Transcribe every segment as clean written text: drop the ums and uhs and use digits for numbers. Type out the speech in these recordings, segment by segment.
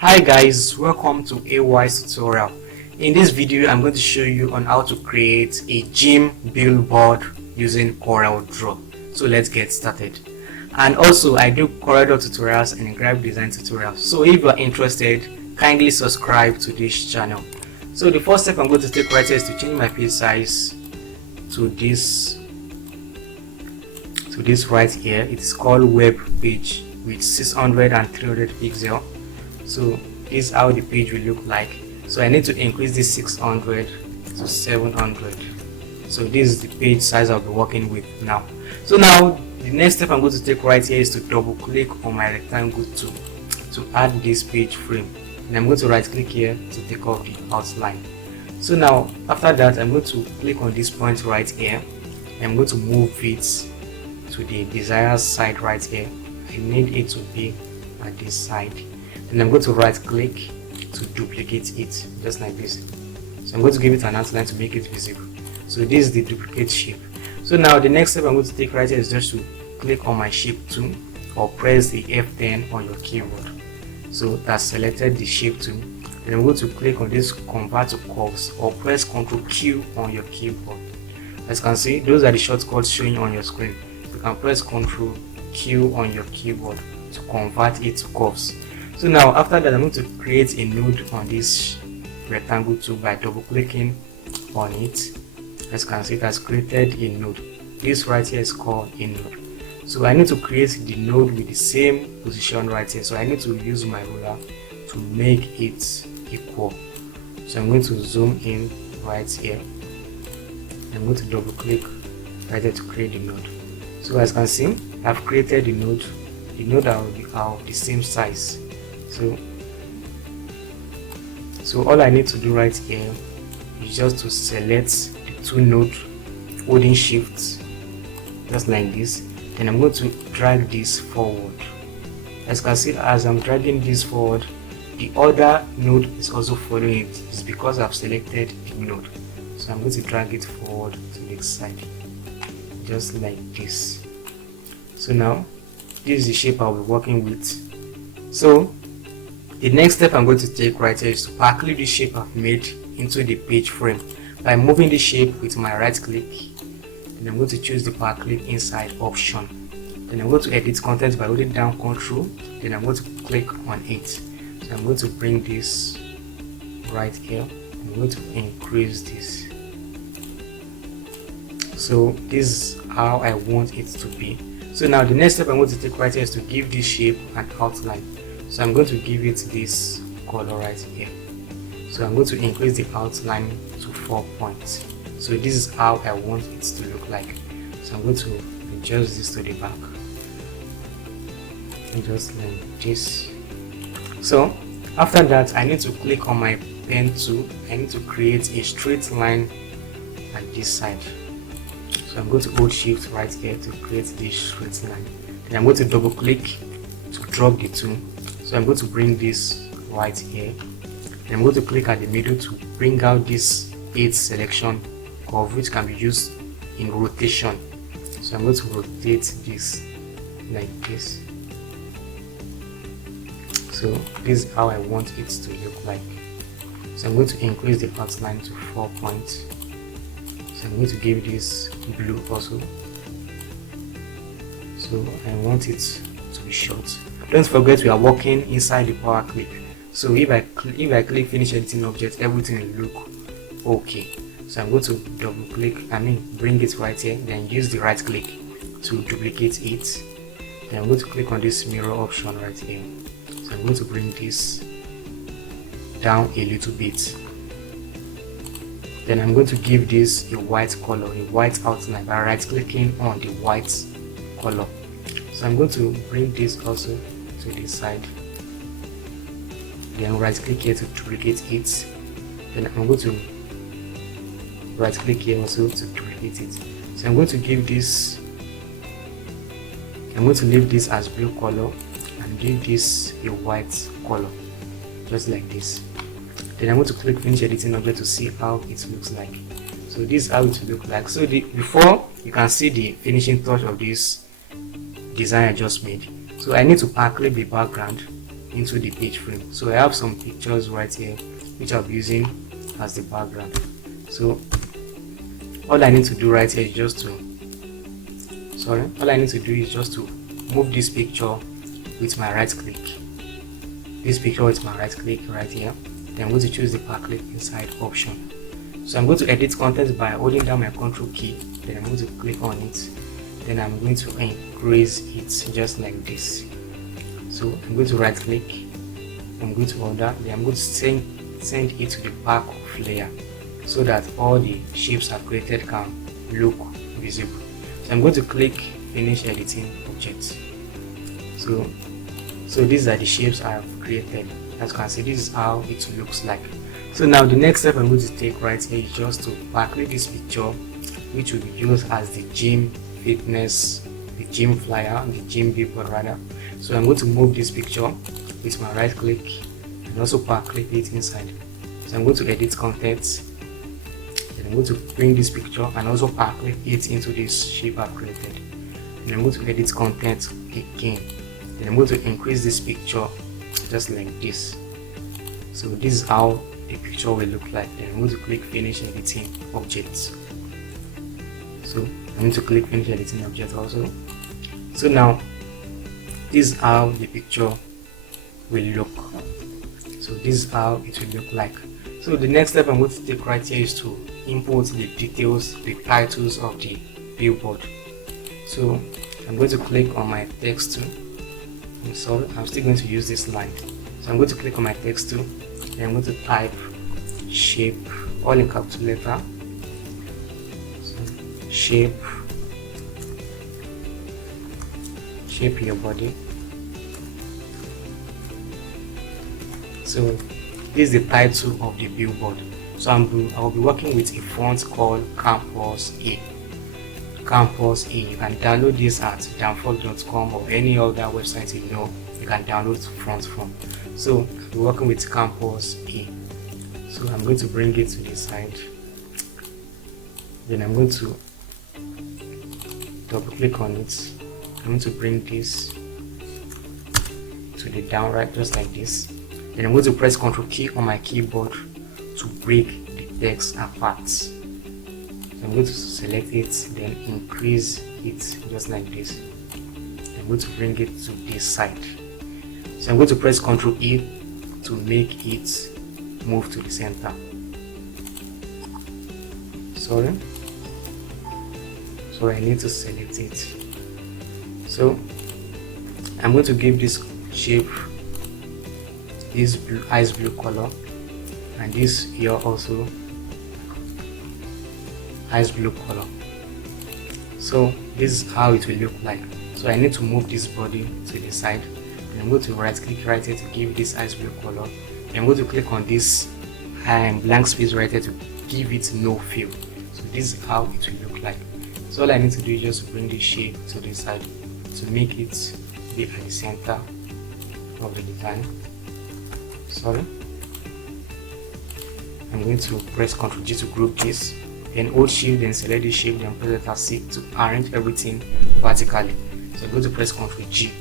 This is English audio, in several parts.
Hi guys, welcome to AY's tutorial. In this video I'm going to show you on how to create a gym billboard using Coreldraw. So let's get started. And also I do Coreldraw tutorials and graphic design tutorials. So if you are interested, kindly subscribe to this channel. So the first step I'm going to take right here is to change my page size to this right here. It's called web page with 600 and 300 pixels. So this is how the page will look like. So I need to increase this 600 to 700. So this is the page size I'll be working with now. So now the next step I'm going to take right here is to double click on my rectangle tool to add this page frame, and I'm going to right click here to take off the outline. So now after that I'm going to click on this point right here and I'm going to move it to the desired side right here. I need it to be at this side. And I'm going to right click to duplicate it just like this. So I'm going to give it an outline to make it visible. So this is the duplicate shape. So now the next step I'm going to take right here is just to click on my shape tool or press the F10 on your keyboard. So that's selected the shape tool. Then I'm going to click on this convert to curves or press Ctrl Q on your keyboard. As you can see, those are the shortcuts showing on your screen. You can press Ctrl Q on your keyboard to convert it to curves. So now after that I'm going to create a node on this rectangle tool by double clicking on it. As you can see, it has created a node. This right here is called a node. So I need to create the node with the same position right here. So I need to use my ruler to make it equal. So I'm going to zoom in right here. I'm going to double click right here to create the node. So as you can see, I've created the node. The node are the same size. So all I need to do right here is just to select the two nodes holding shift just like this. Then I'm going to drag this forward. As you can see, as I'm dragging this forward, the other node is also following it. It's because I've selected the node. So I'm going to drag it forward to the side just like this. So now this is the shape I'll be working with. So the next step I'm going to take right here is to parkley the shape I've made into the page frame by moving the shape with my right click. Then I'm going to choose the parkley inside option. Then I'm going to edit content by holding down Ctrl. Then I'm going to click on it. So I'm going to bring this right here. I'm going to increase this. So this is how I want it to be. So now the next step I'm going to take right here is to give this shape an outline. So I'm going to give it this color right here. So I'm going to increase the outline to 4 points. So this is how I want it to look like. So I'm going to adjust this to the back and just like this. So after that I need to click on my pen tool. I need to create a straight line at this side. So I'm going to hold shift right here to create this straight line. And I'm going to double click to drop the tool. So I'm going to bring this right here. And I'm going to click at the middle to bring out this 8 selection curve, which can be used in rotation. So I'm going to rotate this like this. So this is how I want it to look like. So I'm going to increase the outline to 4 points. So I'm going to give this blue also. So I want it to be short. Don't forget we are working inside the power clip. So if I click finish editing object, everything will look okay. So I'm going to double click, bring it right here, then use the right click to duplicate it. Then I'm going to click on this mirror option right here. So I'm going to bring this down a little bit. Then I'm going to give this a white color, a white outline by right clicking on the white color. So I'm going to bring this also to this side. Then right click here to duplicate it. Then I'm going to right click here also to duplicate it. So I'm going to give this, I'm going to leave this as blue color and give this a white color just like this. Then I'm going to click finish editing object to see how it looks like. So this is how it will look like. So before you can see the finishing touch of this design I just made. So I need to parkley the background into the page frame. So I have some pictures right here which I'll be using as the background. So all I need to do right here is just to move this picture with my right click. Right here. Then I'm going to choose the backlit inside option. So I'm going to edit content by holding down my control key. Then I'm going to click on it. Then I'm going to increase it just like this. So I'm going to right click. I'm going to order. Then I'm going to send it to the back of layer so that all the shapes I've created can look visible. So I'm going to click finish editing objects. So these are the shapes I have created. As you can see, this is how it looks like. So now the next step I'm going to take right here is just to backlit this picture, which will be used as the gym fitness, the gym flyer, the gym billboard rather. So I'm going to move this picture with my right click and also backlit it inside. So I'm going to edit content. Then I'm going to bring this picture and also backlit it into this shape I've created. And I'm going to edit content again. Then I'm going to increase this picture just like this. So this is how the picture will look like. Then I'm going to click finish editing objects. So I'm going to click finish editing object also. So now this is how the picture will look. So this is how it will look like. So the next step I'm going to take right here is to import the details, the titles of the billboard. So I'm going to click on my text tool. So I'm still going to use this line. So I'm going to click on my text tool and I'm going to type shape, all in capital letter. So, shape your body. So this is the title of the billboard. So I'll be working with a font called Campus A. Campus A. You can download this at downfall.com or any other website you know you can download fonts from. So we're working with Campus A. So I'm going to bring it to the side. Then I'm going to double click on it. I'm going to bring this to the down right, just like this. Then I'm going to press Ctrl key on my keyboard to break the text apart. So I'm going to select it, then increase it just like this. I'm going to bring it to this side. So I'm going to press Ctrl E to make it move to the center. Sorry, I need to select it. So I'm going to give this shape this blue, ice blue color, and this here also ice blue color. So this is how it will look like. So I need to move this body to the side, and I'm going to right click right here to give this ice blue color. I'm going to click on this blank space right here to give it no fill. So this is how it will look like. So all I need to do is just bring this shape to the side to make it be at the center of the design. Sorry, I'm going to press Ctrl G to group this, then hold Shift, then select the shape, then press Letter C to arrange everything vertically. So I'm going to press Ctrl G.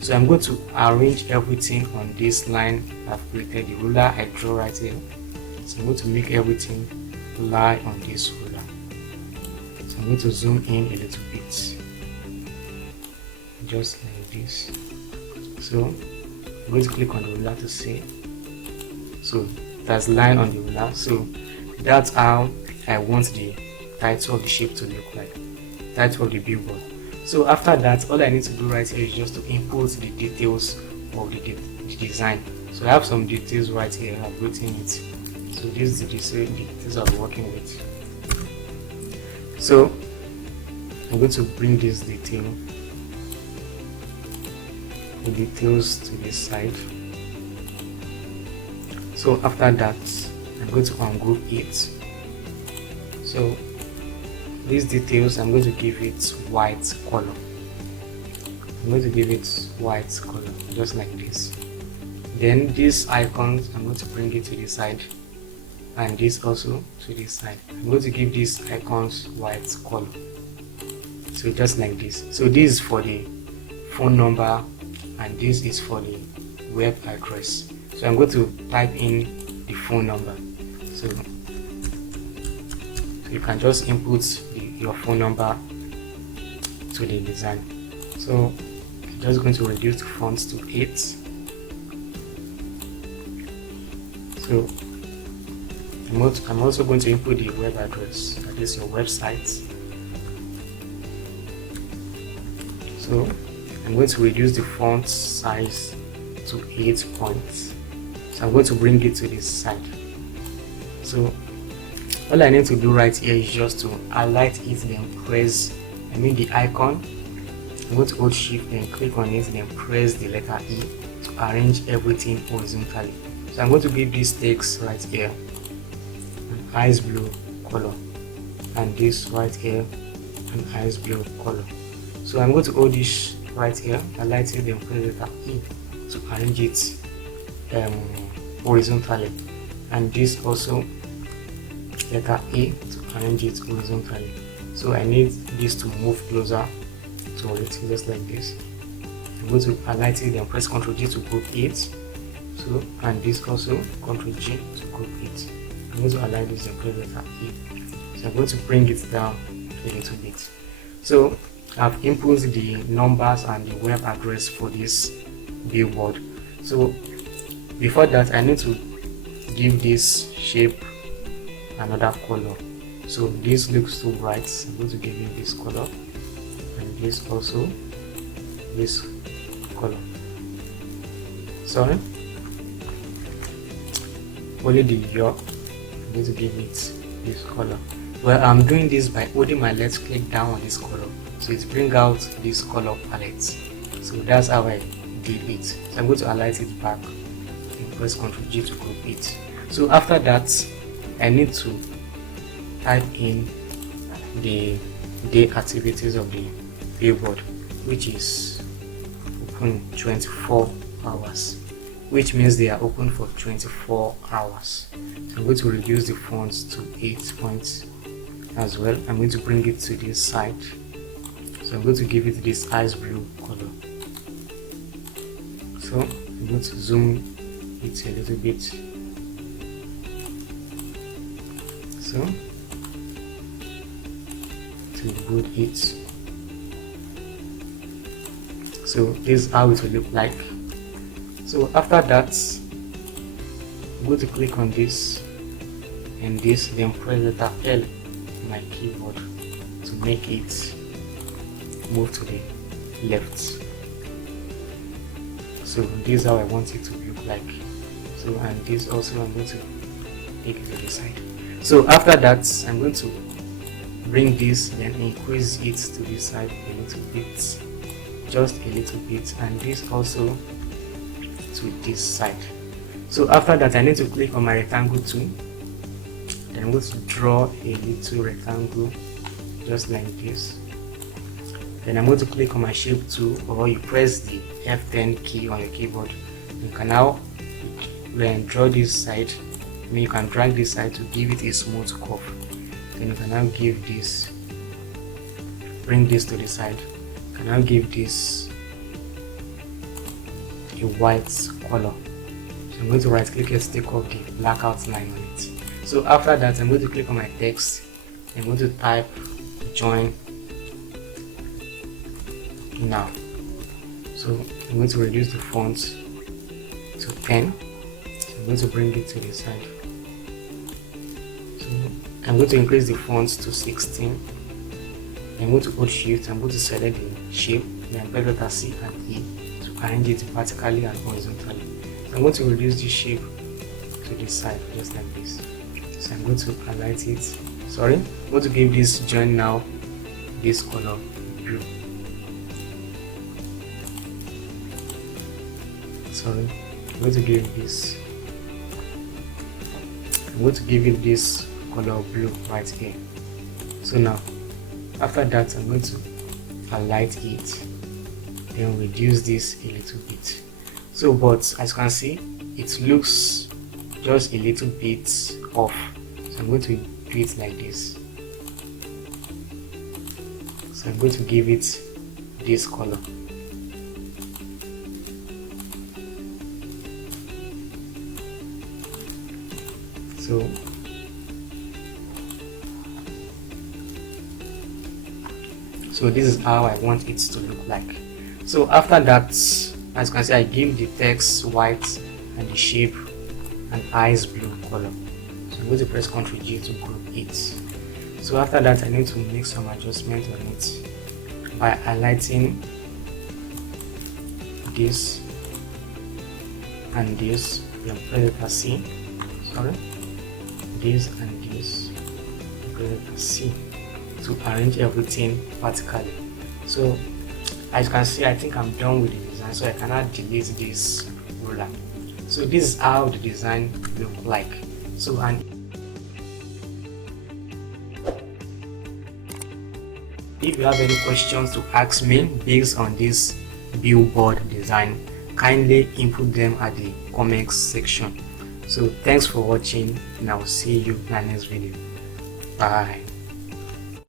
So I'm going to arrange everything on this line I've created, the ruler I draw right here. So I'm going to make everything lie on this ruler. So I'm going to zoom in a little bit, just like this. So I'm going to click on the ruler to see. So that's line on the ruler. So that's how I want the title of the shape to look like, title of the billboard. So after that, all I need to do right here is just to import the details of the design. So I have some details right here, I've written it. So this is the details I'm working with. So I'm going to bring this detail, the details to this side. So after that, I'm going to ungroup it. So these details, I'm going to give it white color. I'm going to give it white color, just like this. Then these icons, I'm going to bring it to the side, and this also to this side. I'm going to give these icons white color. So just like this. So this is for the phone number, and this is for the web address. So I'm going to type in the phone number. So you can just input your phone number to the design. So I'm just going to reduce the fonts to 8. So I'm also going to input the web address, that is your website. So I'm going to reduce the font size to 8 points. So I'm going to bring it to this side. So all I need to do right here is just to highlight it, then press, the icon. I'm going to hold shift, then click on it, then press the letter E to arrange everything horizontally. So I'm going to give this text right here an ice blue color, and this right here an ice blue color. So I'm going to hold this right here, highlight it, then press letter E to arrange it horizontally, and this also letter E to arrange it horizontally. So I need this to move closer to it, just like this. I'm going to highlight it, then press Ctrl G to group it. So, and this also Ctrl G to group it. I'm going to align this and press letter E. So I'm going to bring it down a little bit. So I've input the numbers and the web address for this billboard. So before that, I need to give this shape another color. So this looks too bright, I'm going to give it this color, and this also this color. Sorry, only the yolk, I'm going to give it this color. Well, I'm doing this by holding my left click down on this color, so it brings out this color palette. So that's how I did it. So I'm going to highlight it back and press Ctrl G to group it. So after that, I need to type in the day activities of the billboard, which is open 24 hours, which means they are open for 24 hours. So I'm going to reduce the fonts to 8 points as well. I'm going to bring it to this side. So I'm going to give it this ice blue color. So I'm going to zoom it a little bit. So to put it, so this is how it will look like. So after that, I'm going to click on this and this, then press letter L on my keyboard to make it move to the left. So this is how I want it to look like. So, and this also I'm going to take it to the side. So after that, I'm going to bring this, then increase it to this side a little bit, just a little bit, and this also to this side. So after that, I need to click on my rectangle tool, then I'm going to draw a little rectangle just like this. Then I'm going to click on my shape tool, or you press the F10 key on your keyboard. You can now draw this side. You can drag this side to give it a smooth curve. Then you can now give this, bring this to the side. You can now give this a white color. So I'm going to right click and take off the black outline on it. So after that, I'm going to click on my text. I'm going to type join now. So I'm going to reduce the font to 10. So I'm going to bring it to the side. So I'm going to increase the font to 16. I'm going to hold shift. I'm going to select the shape. Then press letter C and E to arrange it vertically and horizontally. So I'm going to reduce the shape to this side, just like this. So I'm going to highlight it. Sorry, I'm going to give this join now this color blue. Sorry, I'm going to give this. I'm going to give it this color blue right here. So now, after that, I'm going to highlight it, then reduce this a little bit. So, but as you can see, it looks just a little bit off. So I'm going to do it like this. So I'm going to give it this color. So this is how I want it to look like. So after that, as you can see, I give the text white and the shape an ice blue color. So I'm going to press Ctrl G to group it. So after that, I need to make some adjustment on it by highlighting this and this. You can press it as C. Sorry, this and this. Press it as C to arrange everything vertically. So as you can see, I think I'm done with the design, so I cannot delete this ruler. So this is how the design look like. So, and if you have any questions to ask me based on this billboard design, kindly input them at the comments section. So thanks for watching, and I'll see you in the next video. Bye.